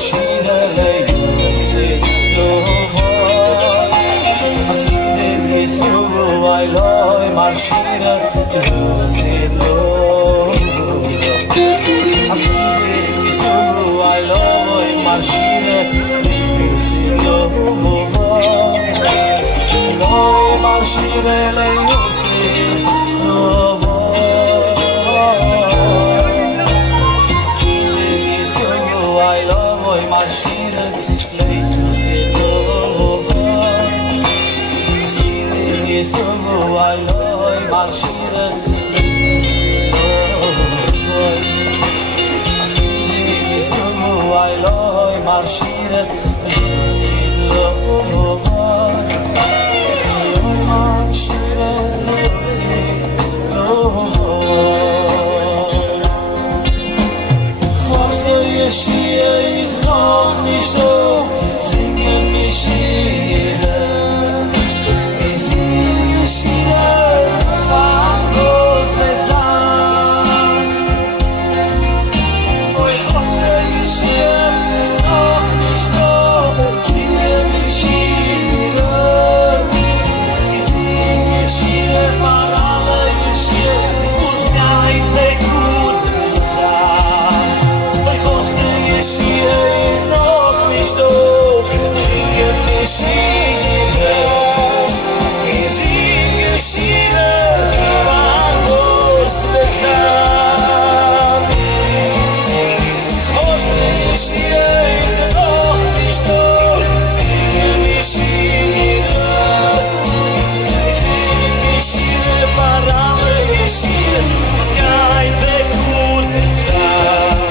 marshire le yusit lovot Hasidem yisnu ayloi marshire le yusit lovot Hasidem yisnu ayloi marshire le yusit lovot Loi marshire le yusit lovot Marshire leitu silova Sile disovo ailoi marshire leitu silova Sile disovo ailoi marshire leitu silova Ailoi marshire leitu silova Hoste Yeshia is noch nicht so, singen mich Shire. Ich singe Shire, fang große Zahn. Oi, Hoste Yeshia is noch nicht so, singen mich Shire. Ich singe Shire, fang alle Yeshias, wo's geht weg gut zusammen. Yeshia is noch nicht da, singen mich Shire. Ich singe Shire, fahr los der Zahn. Yeshia is noch nicht da, singen mich Shire. Ich singe Shire, fahr alle Yeshias, es geht weg gut zusammen.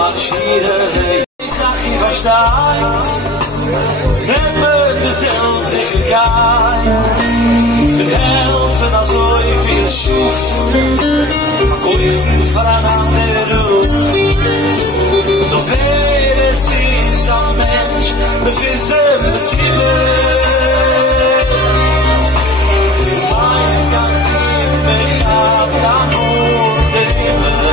Marschieren, ich sag, ich versteht, nehmen wir Selbstsicherheit, für helfen als so viel Schuf, verkäufen voneinander Ruf. Doch wer ist dieser Mensch, wir wissen beziehen, weiß ganz gut, mich auf der Mond Himmel.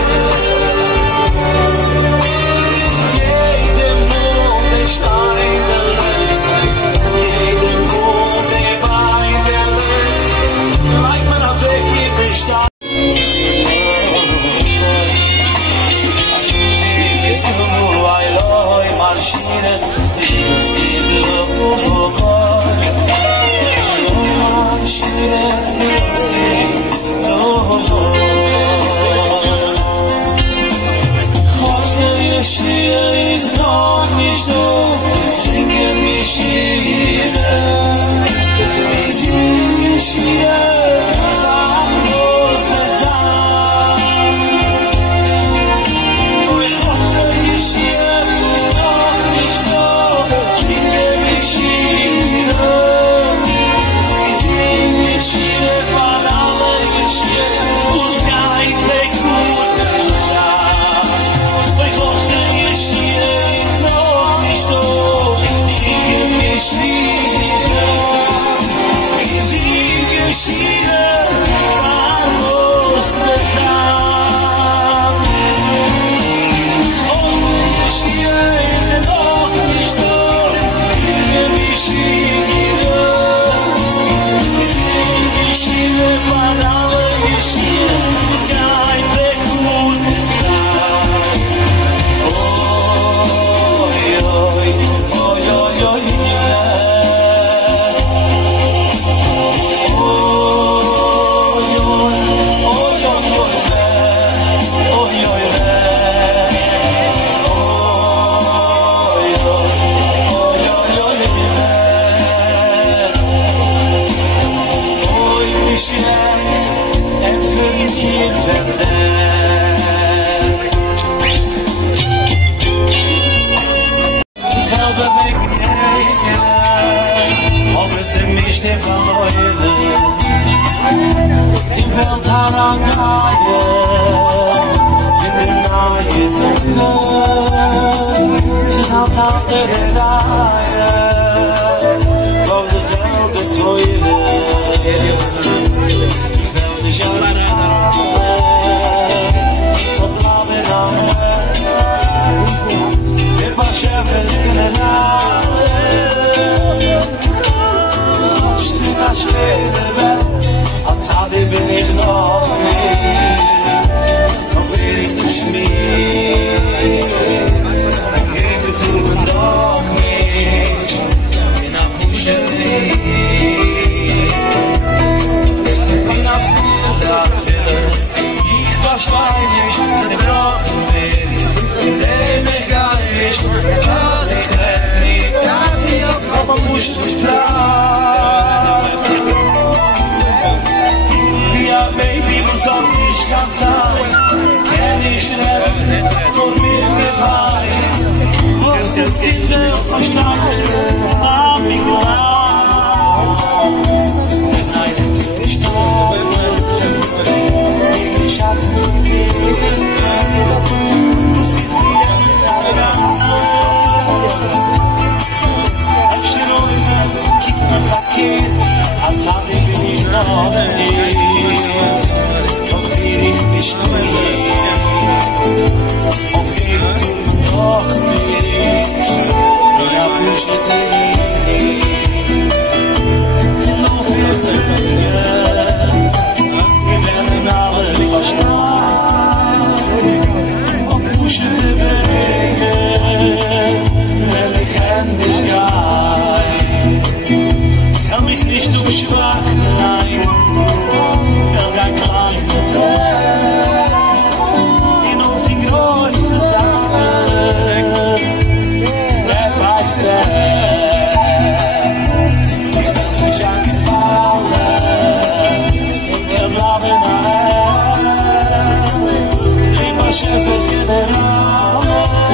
Chefes generales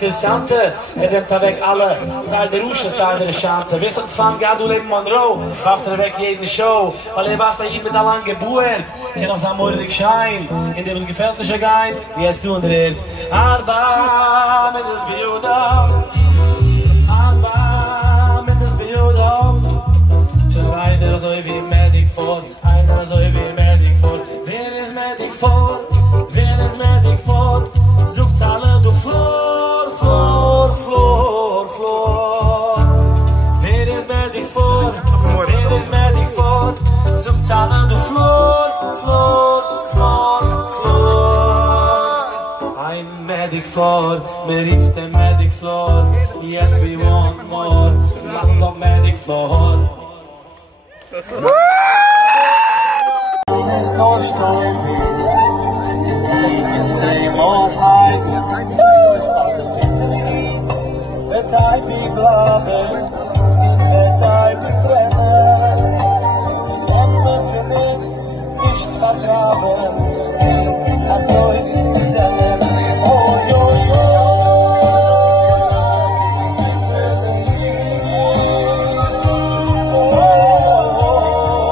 Interessante, nimmt weg alle, sei der Rusche, sei der Schante. Wir sind zwar gerade Leben Monroe, warft weg jede Show, weil warft hier mit einer langen Geburt. Ich kann auch sagen, mordig Schein, in dem es gefällt nicht gein, wie es tun der Arba mit das Biodam, Arba mit das Biodam. So einer so wie Medic vor, einer so wie Medic vor. Wer ist Medic vor? Wer ist Medic vor? Sucht alle du Flor, Flor, Flor, Flor. Wer ist Medic vor? Wer ist Medic vor? Sucht alle du Flor, Flor, Flor, Flor. I'm Medic for, mir rief der Medic Floor. Yes, we want more. Mach doch Medic Floor. There's no story. You can stay most high. That I be bleiben, that I be trennen. Sterben für nichts, nicht vergraben. Also ich sage, oh, yo, yo. Oh, oh, oh.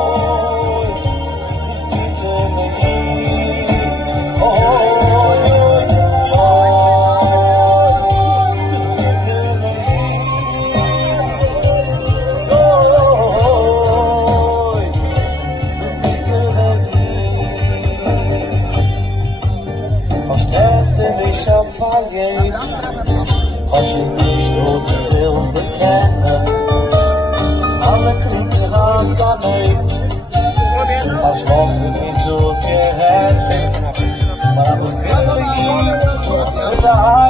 was ist nicht oder wilde kennen. Alle Kriege haben gar nicht, verschlossen in das Gehirn. Man muss wirklich in der